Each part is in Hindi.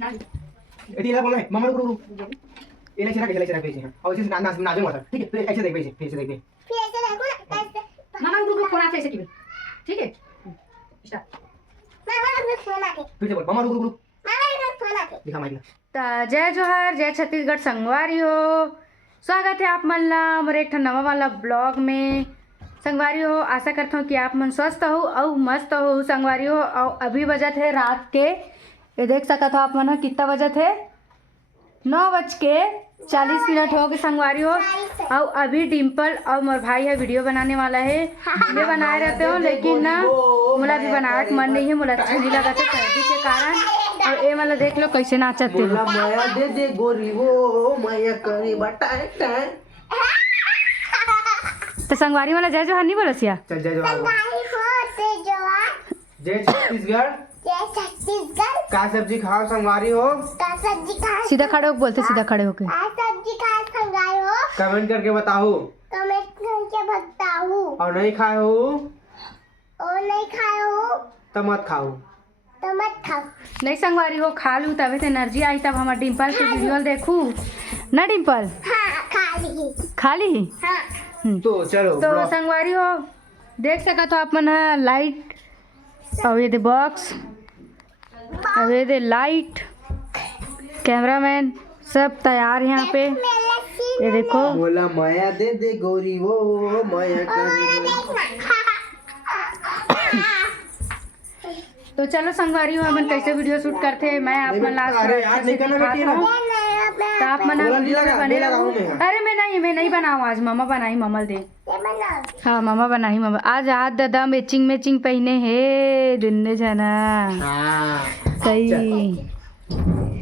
नहीं ये बोल रहा है मम्मा रुक ये ले चला पैसे हैं और इसे ना हुआ था ठीक है फिर ऐसे देख पैसे फिर ऐसे देखिए फिर ऐसे देखो ना मामा रुक फोन आपसे ऐसे की ठीक है स्टार्ट मामा रुक फोन आके फिर से बोल मम्मा रुक मामा रुक फोन आके दिखा माइक जय जोहार जय छत्तीसगढ़ संगवारी हो स्वागत है आप मन ला मोर एक नवा वाला ब्लॉग में संगवारी हो। आशा करता हूँ कि आप मन स्वस्थ हो और मस्त हो संगवारी हो। और अभी बजत है रात के ये देख सकत हो आप मन कितना बजत है 9:40 हो गए संगवारी हो। और अभी डिम्पल और मोर भाई है वीडियो बनाने वाला है। मैं बनाए रहते हो लेकिन ना मोला अभी बनाने का मन नहीं है, मोला अच्छा नहीं लगा था सर्दी के कारण। और ये मतलब देख लो कैसे नाचते हो। माया दे दे गोरी वो माया करी बटाए टाए तो संगवारी वाला जय जोहार नहीं बोलसिया। चल जय जोहार जय छत्तीसगढ़ का सब्जी खाओ संगवारी हो सीधा खड़े होके बोलते सीधा खड़े होके कमेंट करके बताओ और नहीं खाए हो तो मत खाओ नहीं संगवारी हो खा लूँ तभी तो एनर्जी आई तब हमारे डिम्पल के वीडियो देखूँ ना डिम्पल खा ली। तो चलो तो संगवारी हो देख सकत हो आप मन लाइट और ये दे बॉक्स और ये दे लाइट कैमरामैन सब तैयार है यहाँ पे। ये देखो बोला माया दे दे गोरी वो माया करी तो चलो संगवारी हो अपन कैसे वीडियो शूट करते हैं। मैं आप मन लास्ट तो आप मन बने रहो। अरे मैं नहीं बनाऊँ आज मामा बनाई ममल दे। हाँ मामा बनाई ममल आज दादा मैचिंग पहने है दुन्ने जना सही।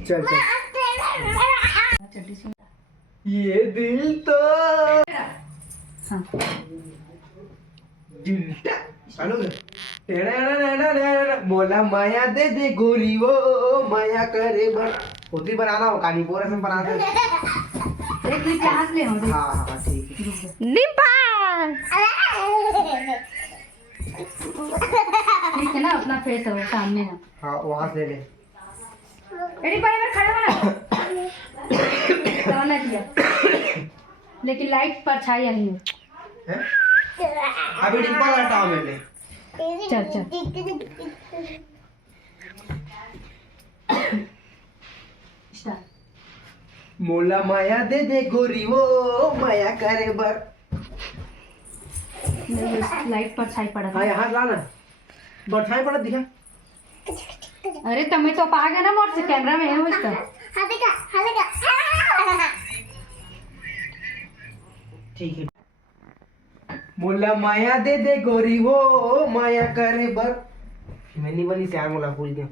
चल ये दिल तो हाँ बोला माया दे दे गोरी वो माया करे होती बनाना हो कहानी पूरा सब बनाते एक मिनट चांस ले हम। हाँ ठीक है डिम्पल ठीक है ना अपना फेस हो सामने है। हाँ वहाँ से ले एडी पर इधर खड़ा बना ना दिया लेकिन लाइट परछाई आई है। अभी डिम्पल हटाओ मैंने चल मोला माया दे दे गोरी वो माया करे बर लाइट परछाई पड़ा हाँ यहाँ लाना बरछाई पड़ा दिखा। अरे तुम्हें तो पा गया ना मोर से कैमरा में है वो इसका ठीक है। मोला माया दे दे गोरी वो माया करे बर मैंने बनी से यार मोला भूल गया।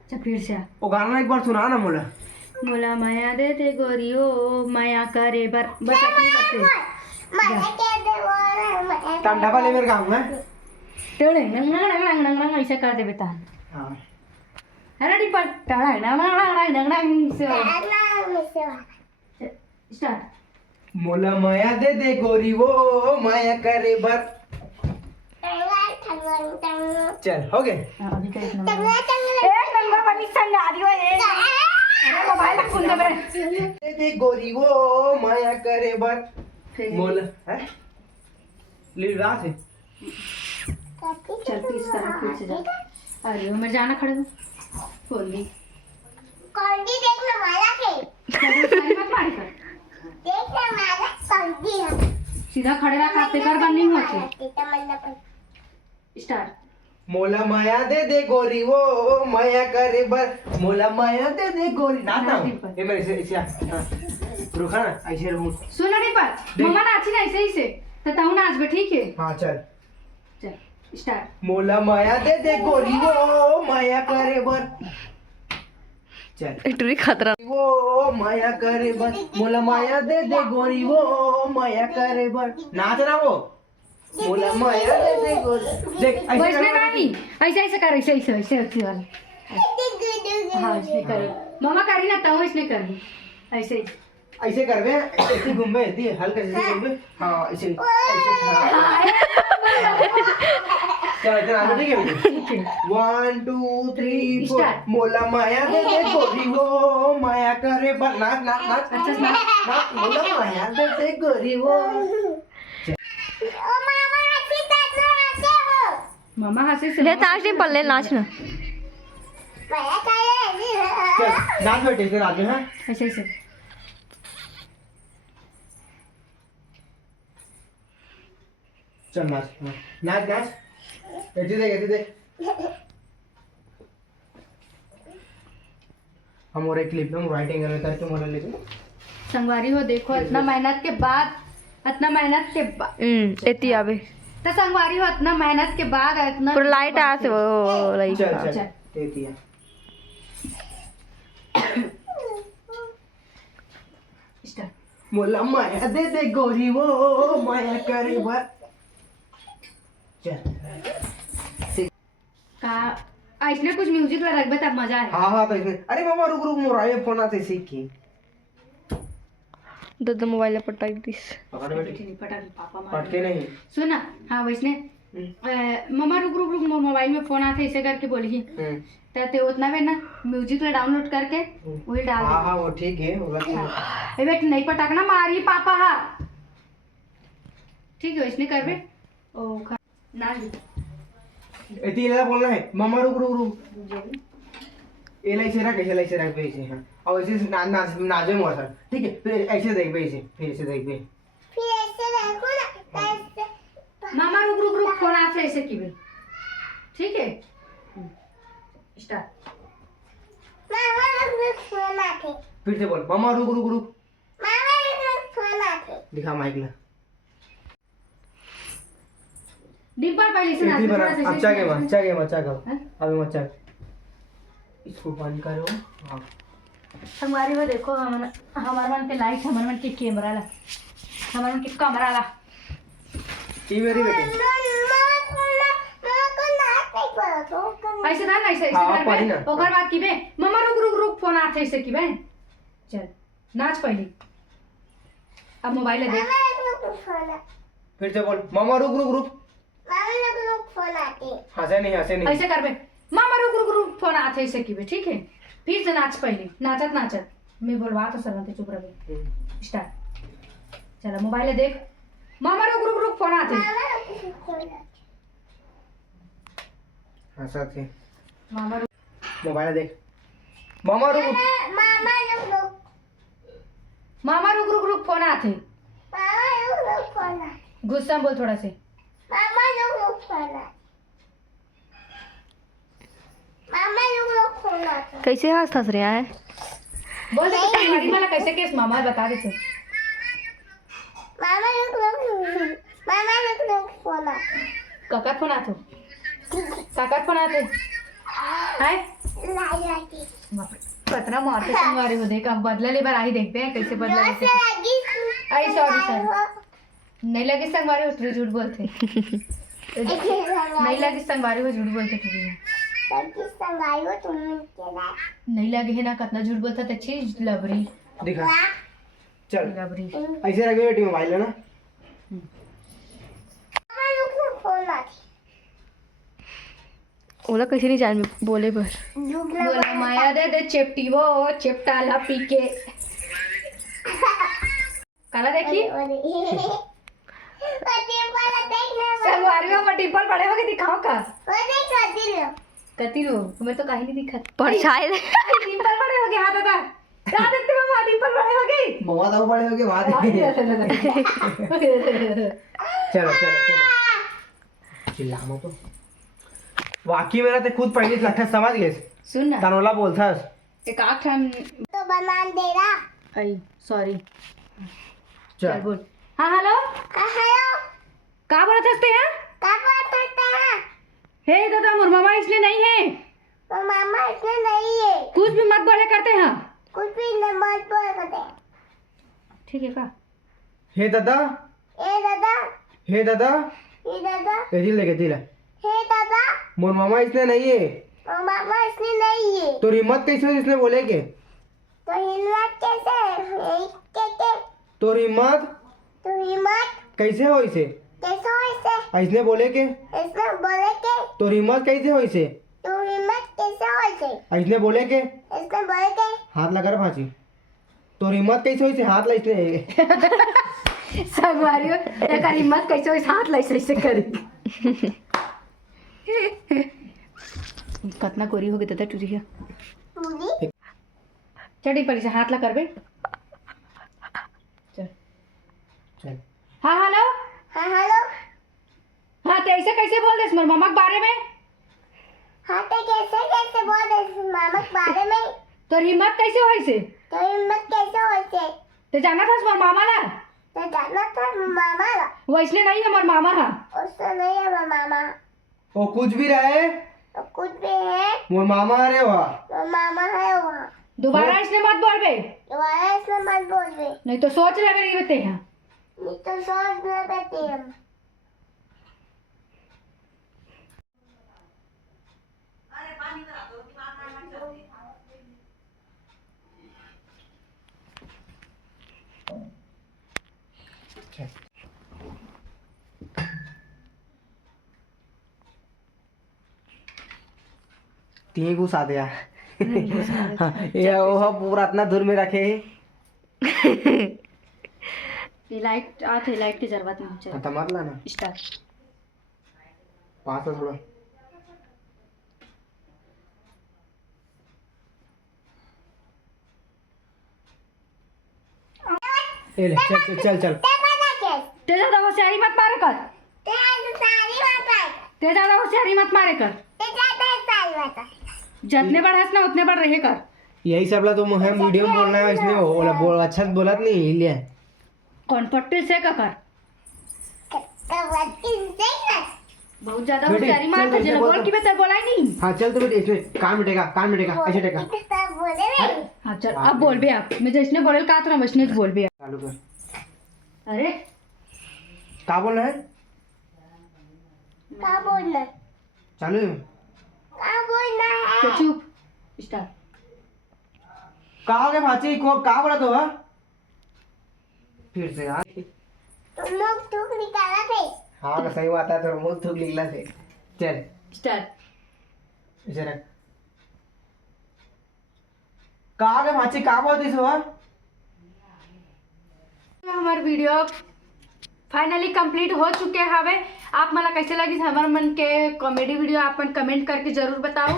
अच्छा फिर से वो गाना एक बार सुना ना मोला मोला माया दे दे गोरियो माया करे बर बस अपनी तम ढाबा ले मेरे गाँव में टेढ़े नंग ऐसे कर दे बेटा। हाँ अरे डिम्पल टेढ़े नंग स्टार्ट। मोला माया दे दे गोरी वो माया करे बर चल हो गए। अभी का एक नंबर वाली संगारी हो ये अरे मोबाइल रख दे दे गोरी वो माया करे बर मोला है लीड रात है चलती इस तरह फिर से जा। अरे मैं जाना खड़े हो खोल ली देखना वाला के मत मार कर देखना वाला संगी है सीधा खड़े रहा खाते कर बन नहीं होते। स्टार्ट। मोला माया दे दे गोरी वो माया करे बर मोला माया दे दे गोरी नाता ये मेरे ऐसे रुका ना ऐसे रहूं सुनो नहीं पर मम्मा नाची ना ऐसे ही से तो तुम नाच बे ठीक है। हाँ चल स्टार्ट। मोला माया दे दे गोरी वो माया करे बर चल टूरी खतरा वो माया करे बर मोला माया दे दे गोरी वो माया करे बर नाच ना वो मोला माया दे दे गोरी देख वैसे नहीं ऐसे कर ऐसे वाला हाँ इसने कर मम्मा करी ना तुम इसने कर ऐसे ऐसे करबे ऐसे घूमबे ऐसे हल्का ऐसे घूमबे हाँ ऐसे ऐसे चल इतना आगे ठीक है 1 2 3 4 Start. मोला माया दे गोरी वो माया करे बल नाच नाच नाच अच्छा नाच नाच मोला माया दे गोरी वो मामा हंसे से ले नाच नहीं पल्ले नाच ना चल नाच बेटे इसे नाच हां ऐसे ऐसे चल नाच नाच नाच ऐसे देख हम और एक क्लिप में राइट एंगल में करके मोला लेके संगवारी हो देखो इतना मेहनत के बाद एती आवे तो संगवारी हो इतना मेहनत के बाद इतना पूरा लाइट आ से वो लाइट चल चल। चल दे दिया स्टार्ट मोला माया दे गोरी वो माया करे बल चल का इसलिए कुछ म्यूजिक में रख तब मजा है हाँ हाँ तो इसमें अरे मामा रुक रुक मोरा फोन आते सीख के दद मोबाइल पटाई दिस पकड़ बेटी पटाखे पापा मार पटके नहीं सुन ना हाँ वैसने मम्मा रुक रुक रुक मोबाइल में फोन आता है इसे करके बोली ते उतना भी ना म्यूजिक में डाउनलोड करके वही डाल हाँ दे हाँ वो ठीक है होगा ए बेटी नहीं पटाखना मारी पापा हा ठीक है इसने कर बे ओ नाच दे इतनी ज्यादा बोलना है मामा रुक रुक रुक एलाई से रख पे इसे हाँ और ऐसे नाचे मोसा ठीक है फिर ऐसे देख पे इसे फिर ऐसे देख पे मामा रुक रुक रुक फोन आता है ऐसे की भी ठीक है स्टार्ट फिर से बोल मामा रुक रुक रुक दिखा माइक ला डिम्पल पहले से नाच इतनी दे, बना थोड़ा सा अच्छा ऐसे- गेम अच्छा हैं? अभी मचा इसको बंद करो हाँ हमारे वो देखो हमारे मन के लाइट हमारे मन के कैमरा ला हमारे मन के कमरा ला ये मेरी बेटी ऐसे था ना ऐसे ऐसे हाँ, कर पढ़ी बे ना। ओकर बाद की बे मम्मा रुक रुक रुक फोन आते ऐसे की बे चल नाच पहले अब मोबाइल ले देख फिर से बोल मामा रुक रुक रुक हंसे नहीं ऐसे कर बे मामा रुक रुक रुक फोन आते ऐसे की बे ठीक है फिर से नाच पहले नाचत मैं बोलवा तो सरवंते चुप रहे स्टार्ट चलो मोबाइल ले देख मामा रुक रुक रुक फोन आते हंसा थे मामा रुक मोबाइल देख मामा रुक मामा रुक रुक रुक फोन आते गुस्सा में बोल थोड़ा से कैसे हंस हंस रहा है बोल दे कि तुम्हारी वाला कैसे केस मामा बता देते काका फोन आते हाय कतना मारते संगवारी हो देख अब बदला ले बार आई देखते हैं कैसे बदला लेते आई सॉरी नहीं लगी संगवारी हो तू झूठ बोलते नहीं लगी संगवारी हो झूठ बोलते नहीं लगे है ना कितना झूठ बोलता तो अच्छी लबरी दिखा चल लबरी ऐसे रख बेटी मोबाइल है ना ओला कैसे नहीं जान बोले पर बोला माया दे चिपटी वो चिपटाला पी के काला देखी संगवारी में डिम्पल बड़े होके दिखाओ का कती लो तुम्हें तो कहीं नहीं दिखा परछाई डिम्पल बड़े हो गए हाँ दादा क्या देखते मामा डिम्पल बड़े हो गई मवा तो बड़े हो गए बात चलो चिल्ला मत तो वाकई मेरा ते खुद पहले लट्ठा समझ गए सुन ना तनोला बोलता एक आठ हम आई सॉरी चल चल बोल हाँ हेलो का बोलत हंसते हैं हे दादा मोर मामा इसलिए नहीं है कुछ भी मत बोले करते हैं ठीक है का हे दादा ये लेके दिला मोर मामा इसने नहीं है तो हिम्मत कैसे हुई इसने बोले के तो हिम्मत कैसे हो इसे कैसे होइसे ऐसने बोले के इसमें बोले के तो हिम्मत कैसे होइसे तू हिम्मत कैसे होइसे ऐसने बोले के इसमें बोले के हाथ लगा रहा भाजी तो हिम्मत कैसे होइसे हाथ लाइसने संगवारी हो एकर हिम्मत कैसे होई हाथ लैसे ऐसे करी कितना कोरी हो गई तथा टूरी पूरी चढ़ी पड़ी से हाथ ला करबे चल चल हाँ हेलो हाँ हेलो हाँ तो ऐसे कैसे बोल देस मोर मामा के बारे में हाँ तो कैसे कैसे बोल रहे मामा के बारे में तोर हिम्मत कैसे होई से तो हिम्मत कैसे होइसे तो जाना था मोर मामा ला तो जाना था मामा ला वैसने नहीं है मोर मामा हा उससे नहीं है मामा वो कुछ भी रहे तो कुछ भी है मोर मामा अरे वाह तो मामा है वहाँ दोबारा इसने मत बोल बे दोबारा इसमें मत बोल रहे नहीं तो सोच ले मेरी बते हैं नहीं तो सोच में बैठे हम तीन घुसा दिया ये वो पूरा इतना दूर में रखे ये लाइट आते लाइट की जरूरत नहीं चल खत्म मत लाना स्टार्ट पास है थोड़ा ए ले चल चल चल चल ते ज्यादा होशियारी मत मारे कर सारी ते ज्यादा होशियारी मत मारे कर बात जितने बड़ हंसना उतने बड़ रहे कर यही सब ला तो मुझे वीडियो में बोलना है इसमें बोला बोल अच्छा से बोला नहीं ले कौन पट्टी से का कर बहुत ज्यादा बेटी, होशियारी मार चल, कर चल, जरा बोल बोल तो। की बेटा बोला ही नहीं हाँ चल तो बेटे इसमें कान मिटेगा ऐसे टेका बोले नहीं हाँ चल अब बोल बे आप मैं जैसने बोले का तो वैसने बोल बे चालू कर अरे क्या बोलना है क्या बोलना है चालू है क्या बोलना तो है चुप स्टार्ट कहा हो गया भाची को कहा बोला तो हाँ फिर से यार तुम लोग थूक निकाला थे हाँ का सही बात है तो मुंह थूक निकला थे चल स्टार्ट इसे रख कहा गया भाची कहा बोलती सो हाँ हमार वीडियो फाइनली कंप्लीट हो चुके हवे आप मला कैसे लगी हमार मन के कॉमेडी वीडियो आप मन कमेंट करके जरूर बताओ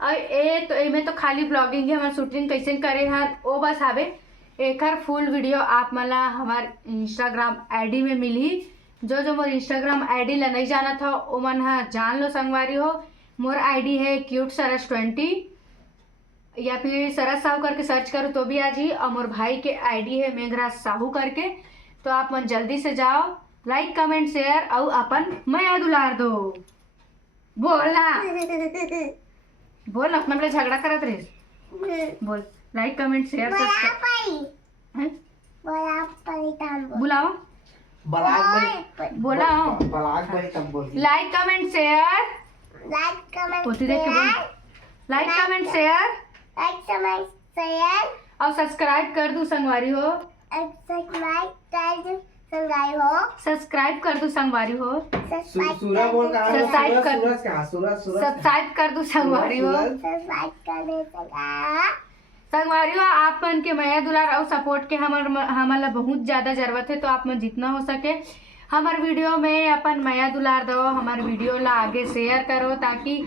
और ए तो एमे तो खाली ब्लॉगिंग है हमार शूटिंग कैसे करे हैं वो बस हवे एकर फुल वीडियो आप मला हमार इंस्टाग्राम आईडी में मिली जो मोर इंस्टाग्राम आईडी ला नहीं जाना था वो मन हा जान लो संगवारी हो मोर आईडी है क्यूट सरस 20 या फिर सरस साहू करके सर्च करो तो भी आ जी और मोर भाई के आईडी है मेघराज साहू करके तो आप मन जल्दी से जाओ लाइक कमेंट शेयर और अपन मैं दुलार दो बोलना बोल अपना अपना झगड़ा करत रहे बोल लाइक कमेंट शेयर सब्सक्राइब बुलाओ बलाक बनी बोला बलाक बनी तब बोल लाइक कमेंट शेयर पोती देख के बोल लाइक कमेंट शेयर और सब्सक्राइब कर दूं संगवारी हो सब्सक्राइब कर दूं संगवारी हो सूरज बोल कहा सब्सक्राइब कर सूरज कहाँ सूरज सब्सक्राइब कर दूं संगवारी हो संगवारी हो आप मन के माया दुलार और सपोर्ट के हमारा बहुत ज़्यादा जरूरत है तो आप मन जितना हो सके हमार वीडियो में अपन माया दुलार दो हमार वीडियो ला आगे शेयर करो ताकि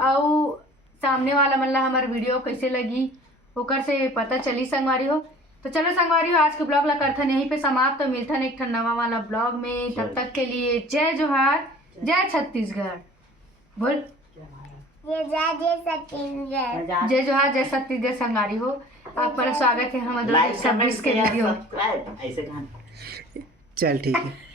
और सामने वाला मतलब हमार वीडियो कैसे लगी ओकर से पता चली संगवारी हो तो चलो संगवारी हो आज के ब्लॉग ला करथन यहीं पे समाप्त तो मिलथन एक नवा वाला ब्लॉग में तब तक के लिए जय जोहार जय छत्तीसगढ़ बोल जय जोहार जय छत्तीसगढ़ संगवारी हो आपका स्वागत है हमारे 26 के वीडियो चल ठीक है।